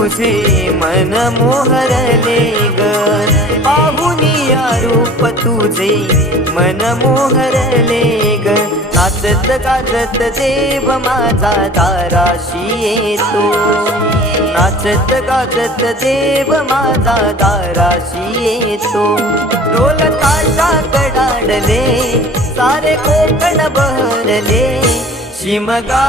तुझे मन मोहरले ग, पाहुनिया रूप तुझे मन मोहरले ग। नाचत गाजत देव माझा दाराशी येतो, नाचत गाजत देव माझा दाराशी येतो। ढोल ताशा कडाडले सारे कोकण बहरले, शिमगा